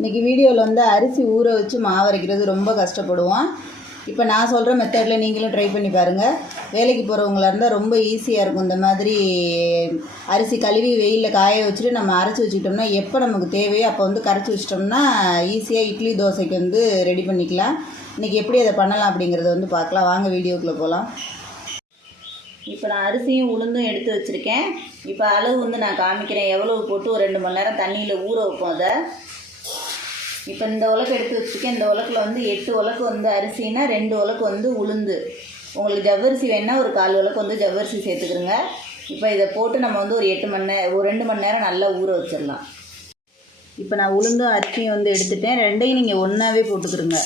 இன்றைக்கி வீடியோவில் வந்து அரிசி ஊற வச்சு மாவு அரைக்கிறது ரொம்ப கஷ்டப்படுவோம். இப்போ நான் சொல்கிற மெத்தடில் நீங்களும் ட்ரை பண்ணி பாருங்கள் வேலைக்கு போகிறவங்களா இருந்தால் ரொம்ப ஈஸியாக இருக்கும். இந்த மாதிரி அரிசி கழுவி வெயிலில் காய வச்சுட்டு நம்ம அரைச்சி வச்சுக்கிட்டோம்னா எப்போ நமக்கு தேவையோ அப்போ வந்து கரைச்சி வச்சிட்டோம்னா ஈஸியாக இட்லி தோசைக்கு வந்து ரெடி பண்ணிக்கலாம். இன்றைக்கி எப்படி அதை பண்ணலாம் அப்படிங்கிறத வந்து பார்க்கலாம். வாங்க வீடியோக்குள்ளே போகலாம் இப்போ நான் அரிசியும் உளுந்தும் எடுத்து வச்சுருக்கேன். இப்போ அளவு வந்து நான் காமிக்கிறேன். எவ்வளவு போட்டு ஒரு ரெண்டு மணி நேரம் தண்ணியில் ஊற வைப்போம் அதை. இப்போ இந்த உலக்கு எடுத்து வச்சுருக்கேன் இந்த உலக்கில் வந்து எட்டு உலக்கு வந்து அரிசினா ரெண்டு உலக்கு வந்து உளுந்து. உங்களுக்கு ஜவ்வரிசி வேணால் ஒரு கால் உலக்கு வந்து ஜவ்வரிசி சேர்த்துக்கிறோங்க இப்போ இதை போட்டு நம்ம வந்து ஒரு எட்டு மணி நேரம் ஒரு ரெண்டு மணி நேரம் நல்லா ஊற வச்சிடலாம். இப்போ நான் உளுந்தும் அரிசியும் வந்து எடுத்துட்டேன். ரெண்டையும் நீங்கள் ஒன்றாவே போட்டுக்கிறோங்க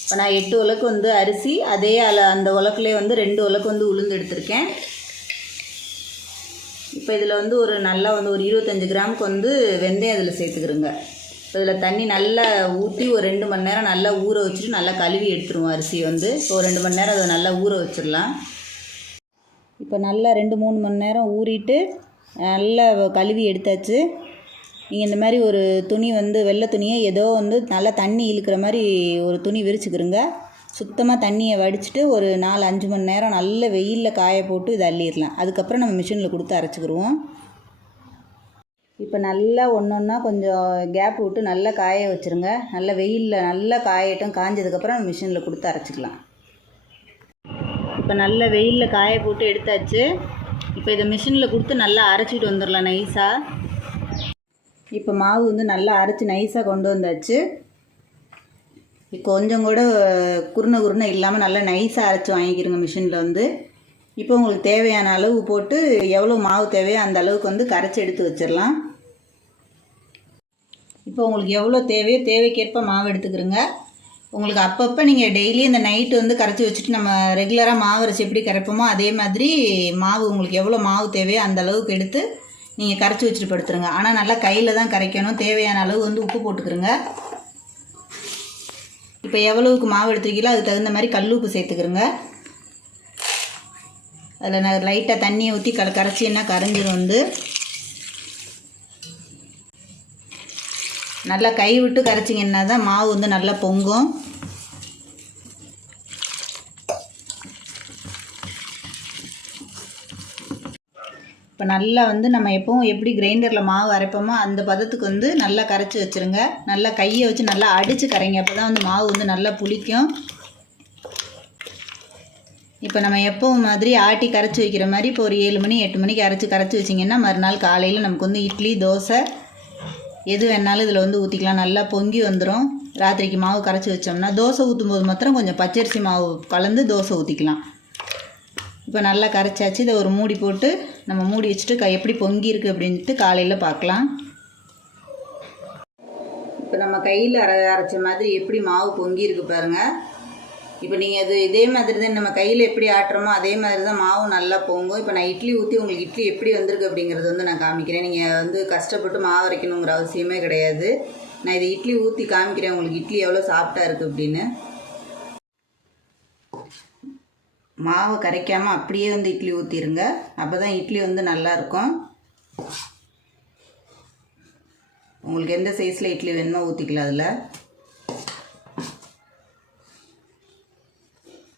இப்போ நான் எட்டு உலக்கு வந்து அரிசி அதே அல அந்த உலக்குலேயே வந்து ரெண்டு உலக்கு வந்து உளுந்து எடுத்திருக்கேன். இப்போ இதில் வந்து ஒரு நல்லா வந்து ஒரு இருபத்தஞ்சி கிராமுக்கு வந்து வெந்தயம் அதில் சேர்த்துக்கிறோங்க இதில் தண்ணி நல்லா ஊற்றி ஒரு ரெண்டு மணி நேரம் நல்லா ஊற வச்சுட்டு நல்லா கழுவி எடுத்துருவோம் அரிசியை வந்து. இப்போ ஒரு ரெண்டு மணி நேரம் அதை நல்லா ஊற வச்சிடலாம். இப்போ நல்லா ரெண்டு மூணு மணி நேரம் ஊறிட்டு நல்லா கழுவி எடுத்தாச்சு. நீங்கள் இந்த மாதிரி ஒரு துணி வந்து வெள்ளை துணியை ஏதோ வந்து நல்லா தண்ணி இழுக்கிற மாதிரி ஒரு துணி விரிச்சுக்கிறோங்க சுத்தமாக தண்ணியை வடிச்சிட்டு ஒரு நாலு அஞ்சு மணி நேரம் நல்ல வெயிலில் காய போட்டு இதை அள்ளிடலாம். அதுக்கப்புறம் நம்ம மிஷினில் கொடுத்து அரைச்சிக்கிடுவோம் இப்போ நல்லா ஒன்று ஒன்றா கொஞ்சம் கேப் விட்டு நல்லா காய வச்சுருங்க. நல்லா வெயிலில் நல்லா காயட்டும். காஞ்சதுக்கப்புறம் மிஷினில் கொடுத்து அரைச்சிக்கலாம். இப்போ நல்ல வெயிலில் காய போட்டு எடுத்தாச்சு. இப்போ இதை மிஷினில் கொடுத்து நல்லா அரைச்சிட்டு வந்துடலாம் நைஸாக இப்போ மாவு வந்து நல்லா அரைச்சி நைஸாக கொண்டு வந்தாச்சு. இப்போ கொஞ்சம் கூட குருணை குருணை இல்லாமல் நல்லா நைஸாக அரைச்சி வாங்கிக்கிறோங்க மிஷினில் வந்து. இப்போ உங்களுக்கு தேவையான அளவு போட்டு எவ்வளோ மாவு தேவையோ அந்த அளவுக்கு வந்து கரைச்சி எடுத்து வச்சிடலாம். இப்போ உங்களுக்கு எவ்வளோ தேவையோ தேவைக்கேற்ப மாவு எடுத்துக்கிறோங்க. உங்களுக்கு அப்பப்போ நீங்கள் டெய்லி இந்த நைட்டு வந்து கரைச்சி வச்சுட்டு நம்ம ரெகுலராக மாவு அரைச்சி எப்படி கரைப்போமோ அதே மாதிரி மாவு உங்களுக்கு எவ்வளோ மாவு தேவையோ அந்த அளவுக்கு எடுத்து நீங்கள் கரைச்சி வச்சுட்டு படுத்துருங்க. ஆனால் நல்லா கையில் தான் கரைக்கணும். தேவையான அளவு வந்து உப்பு போட்டுக்கிறோங்க. இப்போ எவ்வளவுக்கு மாவு எடுத்துருக்கீங்களோ அதுக்கு தகுந்த மாதிரி கல் உப்பு சேர்த்துக்கிறோங்க. அதில் நான் லைட்டாக தண்ணியை ஊற்றி க கரைச்சின்னா கரைஞ்சிரும் வந்து நல்லா கை விட்டு கரைச்சிங்கன்னா தான் மாவு வந்து நல்லா பொங்கும். இப்போ நல்லா வந்து நம்ம எப்பவும் எப்படி கிரைண்டரில் மாவு அரைப்போமோ அந்த பதத்துக்கு வந்து நல்லா கரைச்சி வச்சுருங்க. நல்லா கையை வச்சு நல்லா அடித்து கரைங்க. அப்போ தான் வந்து மாவு வந்து நல்லா புளிக்கும். இப்போ நம்ம எப்பவும் மாதிரி ஆட்டி கரைச்சி வைக்கிற மாதிரி இப்போ ஒரு ஏழு மணி எட்டு மணிக்கு அரைச்சி கரைச்சி வச்சிங்கன்னா மறுநாள் காலையில் நமக்கு வந்து இட்லி தோசை எது வேணாலும் இதில் வந்து ஊற்றிக்கலாம் நல்லா பொங்கி வந்துடும் ராத்திரிக்கு மாவு கரைச்சி வச்சோம்னா தோசை ஊற்றும் போது மாத்திரம் கொஞ்சம் பச்சரிசி மாவு கலந்து தோசை ஊற்றிக்கலாம் இப்போ நல்லா கரைச்சாச்சு. இதை ஒரு மூடி போட்டு நம்ம மூடி வச்சுட்டு கை எப்படி பொங்கி இருக்குது அப்படின்ட்டு காலையில் பார்க்கலாம். இப்போ நம்ம கையில் அரை அரைச்ச மாதிரி எப்படி மாவு பொங்கி இருக்கு பாருங்கள் இப்போ நீங்கள் அது இதே மாதிரி தான் நம்ம கையில் எப்படி ஆட்டுறோமோ அதே மாதிரி தான் மாவு நல்லா போங்கும் இப்போ நான் இட்லி ஊற்றி உங்களுக்கு இட்லி எப்படி வந்திருக்கு அப்படிங்கிறது வந்து நான் காமிக்கிறேன். நீங்கள் வந்து கஷ்டப்பட்டு மாவு அரைக்கணுங்கிற அவசியமே கிடையாது. நான் இதை இட்லி ஊற்றி காமிக்கிறேன். உங்களுக்கு இட்லி எவ்வளோ சாஃப்டாக இருக்குது அப்படின்னு. மாவை கரைக்காமல் அப்படியே வந்து இட்லி ஊற்றிடுங்க அப்போ தான் இட்லி வந்து நல்லாயிருக்கும் உங்களுக்கு எந்த சைஸில் இட்லி வேணுமோ ஊற்றிக்கலாம் அதில்.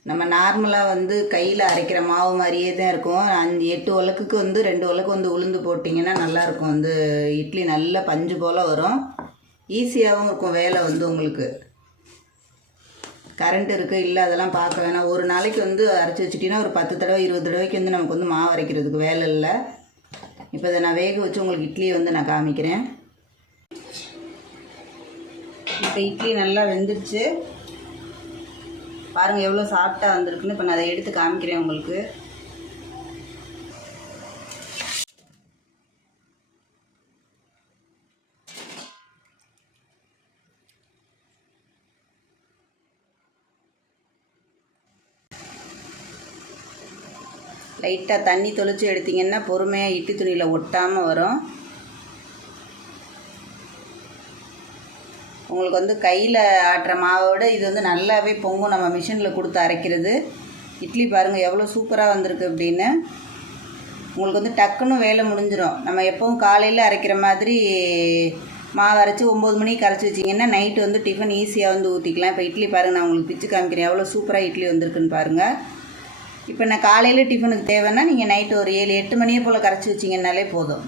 நம்ம நார்மலாக வந்து கையில் அரைக்கிற மாவு மாதிரியே தான் இருக்கும். அஞ்சு எட்டு உலக்குக்கு வந்து ரெண்டு உலக்கு வந்து உளுந்து போட்டிங்கன்னா நல்லாயிருக்கும் வந்து இட்லி நல்ல பஞ்சு போல் வரும். ஈஸியாகவும் இருக்கும் வேலை வந்து உங்களுக்கு. கரண்ட் இருக்குது இல்லை அதெல்லாம் பார்க்க வேணாம். ஒரு நாளைக்கு வந்து அரைச்சி வச்சுட்டிங்கன்னா ஒரு பத்து தடவை இருபது தடவைக்கு வந்து நமக்கு வந்து மாவு அரைக்கிறதுக்கு வேலை இல்லை. இப்போ இதை நான் வேக வச்சு உங்களுக்கு இட்லியை வந்து நான் காமிக்கிறேன். இப்போ இட்லி நல்லா வெந்துருச்சு. பாருங்கள் எவ்வளோ சாஃப்டாக வந்திருக்குன்னு. இப்போ நான் அதை எடுத்து காமிக்கிறேன் உங்களுக்கு. லைட்டாக தண்ணி தொளிச்சு எடுத்திங்கன்னா பொறுமையாக இட்டு துணியில் ஒட்டாமல் வரும். உங்களுக்கு வந்து கையில் ஆட்டுற மாவோட இது வந்து நல்லாவே பொங்கும். நம்ம மிஷினில் கொடுத்து அரைக்கிறது. இட்லி பாருங்கள் எவ்வளோ சூப்பராக வந்திருக்கு அப்படின்னு. உங்களுக்கு வந்து டக்குன்னு வேலை முடிஞ்சிடும் நம்ம எப்பவும் காலையில் அரைக்கிற மாதிரி மாவு அரைச்சி ஒம்பது மணிக்கு கரைச்சி வச்சிங்கன்னா நைட்டு வந்து டிஃபன் ஈஸியாக வந்து ஊற்றிக்கலாம் இப்போ இட்லி பாருங்கள் நான் உங்களுக்கு பிச்சு காமிக்கிறேன். எவ்வளோ சூப்பராக இட்லி வந்திருக்குன்னு பாருங்கள் இப்போ நான் காலையில் டிஃபனுக்கு தேவைன்னா நீங்கள் நைட்டு ஒரு ஏழு எட்டு மணியை போல் கரைச்சி வச்சிங்கன்னாலே போதும்.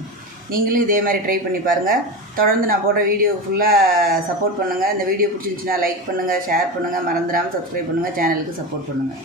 நீங்களும் இதே மாதிரி ட்ரை பண்ணி பாருங்கள் தொடர்ந்து நான் போடுற வீடியோ ஃபுல்லாக சப்போர்ட் பண்ணுங்கள் இந்த வீடியோ பிடிச்சிருந்துச்சுன்னா லைக் பண்ணுங்கள் ஷேர் பண்ணுங்கள் மறந்துடாமல் சப்ஸ்கிரைப் பண்ணுங்கள் சேனலுக்கு சப்போர்ட் பண்ணுங்கள்